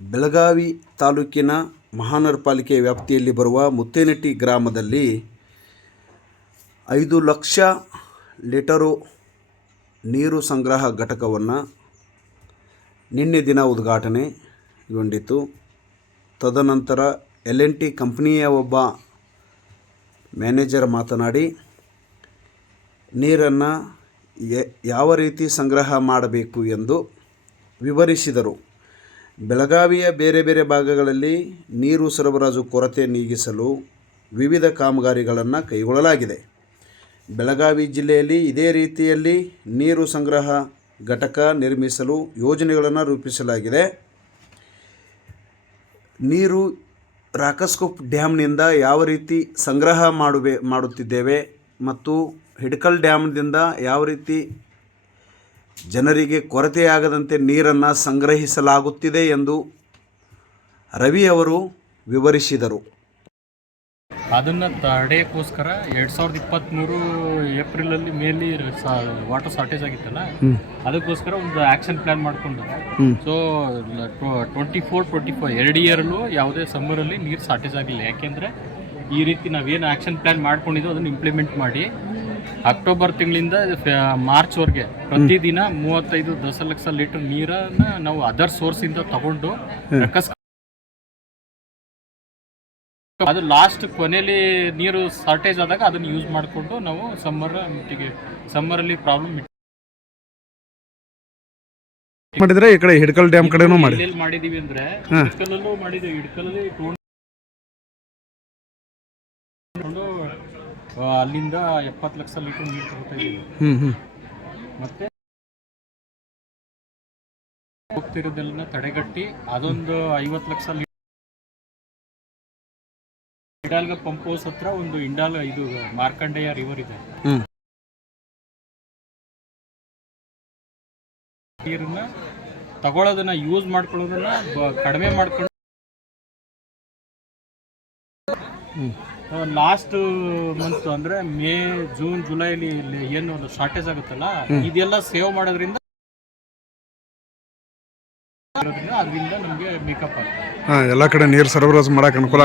ಬೆಳಗಾವಿ ತಾಲೂಕಿನ ಮಹಾನಗರ ಪಾಲಿಕೆ ವ್ಯಾಪ್ತಿಯಲ್ಲಿ ಬರುವ ಮುತ್ತೇನಟ್ಟಿ ಗ್ರಾಮದಲ್ಲಿ ಐದು ಲಕ್ಷ ಲೀಟರು ನೀರು ಸಂಗ್ರಹ ಘಟಕವನ್ನು ನಿನ್ನೆ ದಿನ ಉದ್ಘಾಟನೆಗೊಂಡಿತು ತದನಂತರ ಎಲ್ ಎನ್ ಟಿ ಕಂಪ್ನಿಯ ಒಬ್ಬ ಮ್ಯಾನೇಜರ್ ಮಾತನಾಡಿ, ನೀರನ್ನು ಯಾವ ರೀತಿ ಸಂಗ್ರಹ ಮಾಡಬೇಕು ಎಂದು ವಿವರಿಸಿದರು. ಬೆಳಗಾವಿಯ ಬೇರೆ ಬೇರೆ ಭಾಗಗಳಲ್ಲಿ ನೀರು ಸರಬರಾಜು ಕೊರತೆ ನೀಗಿಸಲು ವಿವಿಧ ಕಾಮಗಾರಿಗಳನ್ನು ಕೈಗೊಳ್ಳಲಾಗಿದೆ. ಬೆಳಗಾವಿ ಜಿಲ್ಲೆಯಲ್ಲಿ ಇದೇ ರೀತಿಯಲ್ಲಿ ನೀರು ಸಂಗ್ರಹ ಘಟಕ ನಿರ್ಮಿಸಲು ಯೋಜನೆಗಳನ್ನು ರೂಪಿಸಲಾಗಿದೆ. ನೀರು ರಾಕಸ್ಕೋಪ್ ಡ್ಯಾಮ್ನಿಂದ ಯಾವ ರೀತಿ ಸಂಗ್ರಹ ಮಾಡುವೆ, ಮಾಡುತ್ತಿದ್ದೇವೆ ಮತ್ತು ಹಿಡ್ಕಲ್ ಡ್ಯಾಮ್ನಿಂದ ಯಾವ ರೀತಿ ಜನರಿಗೆ ಕೊರತೆಯಾಗದಂತೆ ನೀರನ್ನು ಸಂಗ್ರಹಿಸಲಾಗುತ್ತಿದೆ ಎಂದು ರವಿ ಅವರು ವಿವರಿಸಿದರು. ಅದನ್ನು ತಡೆಯಕ್ಕೋಸ್ಕರ ಎರಡು ಸಾವಿರದ ಇಪ್ಪತ್ತ್ಮೂರು ಏಪ್ರಿಲಲ್ಲಿ ಮೇಲಿ ವಾಟರ್ ಶಾರ್ಟೇಜ್ ಆಗಿತ್ತಲ್ಲ ಅದಕ್ಕೋಸ್ಕರ ಒಂದು ಆ್ಯಕ್ಷನ್ ಪ್ಲ್ಯಾನ್ ಮಾಡಿಕೊಂಡು so twenty four twenty four ಎರಡು ಇಯರಲ್ಲೂ ಯಾವುದೇ ಸಮ್ಮರಲ್ಲಿ ನೀರು ಶಾರ್ಟೇಜ್ ಆಗಿಲ್ಲ. ಯಾಕೆಂದರೆ ಈ ರೀತಿ ನಾವೇನು ಆ್ಯಕ್ಷನ್ ಪ್ಲ್ಯಾನ್ ಮಾಡ್ಕೊಂಡಿದ್ದೋ ಅದನ್ನು ಇಂಪ್ಲಿಮೆಂಟ್ ಮಾಡಿ ಅಕ್ಟೋಬರ್ ತಿಂಗಳಿಂದ ಮಾರ್ಚ್ವರೆಗೆ ಪ್ರತಿದಿನ ಮೂವತ್ತೈದು ದಶಲಕ್ಷ ಲೀಟರ್ ನೀರನ್ನ ನಾವು ಅದರ್ ಸೋರ್ಸಿಂದ ತಗೊಂಡು ರಕ್ಕಸ್ ಅದು ಲಾಸ್ಟ್ ಕೊನೆಯಲ್ಲಿ ನೀರು ಶಾರ್ಟೇಜ್ ಆದಾಗ ಅದನ್ನ ಯೂಸ್ ಮಾಡಿಕೊಂಡು ನಾವು ಸಮ್ಮರ್ ಮಿಟ್ಟಿಗೆ ಸಮ್ಮರಲ್ಲಿ ಪ್ರಾಬ್ಲಮ್ ಮಾಡಿದ್ರೆ ಈ ಕಡೆ ಹಿಡ್ಕಲ್ ಡ್ಯಾಮ್ ಕಡೆನೂ ಮಾಡಿ. ಮಾಡಿದೀವಿ ಅಂದ್ರೆ ಹಿಡ್ಕಲಲ್ಲೂ ಮಾಡಿದೀವಿ. ಹಿಡ್ಕಲಲ್ಲಿ ತಗೊಂಡು ಅಲ್ಲಿಂದ ಎಪ್ಪತ್ತು ಲಕ್ಷ ಲೀಟರ್ ನೀರು ತಗೋತಾ ಹ್ಮ್ ಮತ್ತೆ ಹೋಗ್ತಿರೋದೆಲ್ಲ ತಡೆಗಟ್ಟಿ ಅದೊಂದು ಐವತ್ತು ಲಕ್ಷ ಲೀಟರ್ ಇಂಡಾಲ್ಗ ಪಂಪ್ ಹೌಸ್ ಹತ್ರ ಒಂದು ಇಂಡಾಲ್ ಇದು ಮಾರ್ಕಂಡೇಯ ರಿವರ್ ಇದೆ. ನೀರನ್ನ ತಗೊಳ್ಳೋದನ್ನ ಯೂಸ್ ಮಾಡ್ಕೊಳ್ಳೋದನ್ನ ಕಡಿಮೆ ಮಾಡ್ಕೊಂಡು ಲಾಸ್ಟ್ ಮಂತ್ ಅಂದ್ರೆ ಮೇ ಜೂನ್ ಜುಲೈಲಿ ಇಲ್ಲಿ ಏನು ಶಾರ್ಟೇಜ್ ಆಗುತ್ತಲ್ಲ ಇದೆಲ್ಲ ಸೇವ್ ಮಾಡೋದ್ರಿಂದ ಅದರಿಂದ ನಮಗೆ ಮೇಕಪ್ ಆಗ್ತದೆ ಎಲ್ಲ ಕಡೆ ನೀರು ಸರಬರಾಜು ಮಾಡಕ್ಕೆ ಅನುಕೂಲ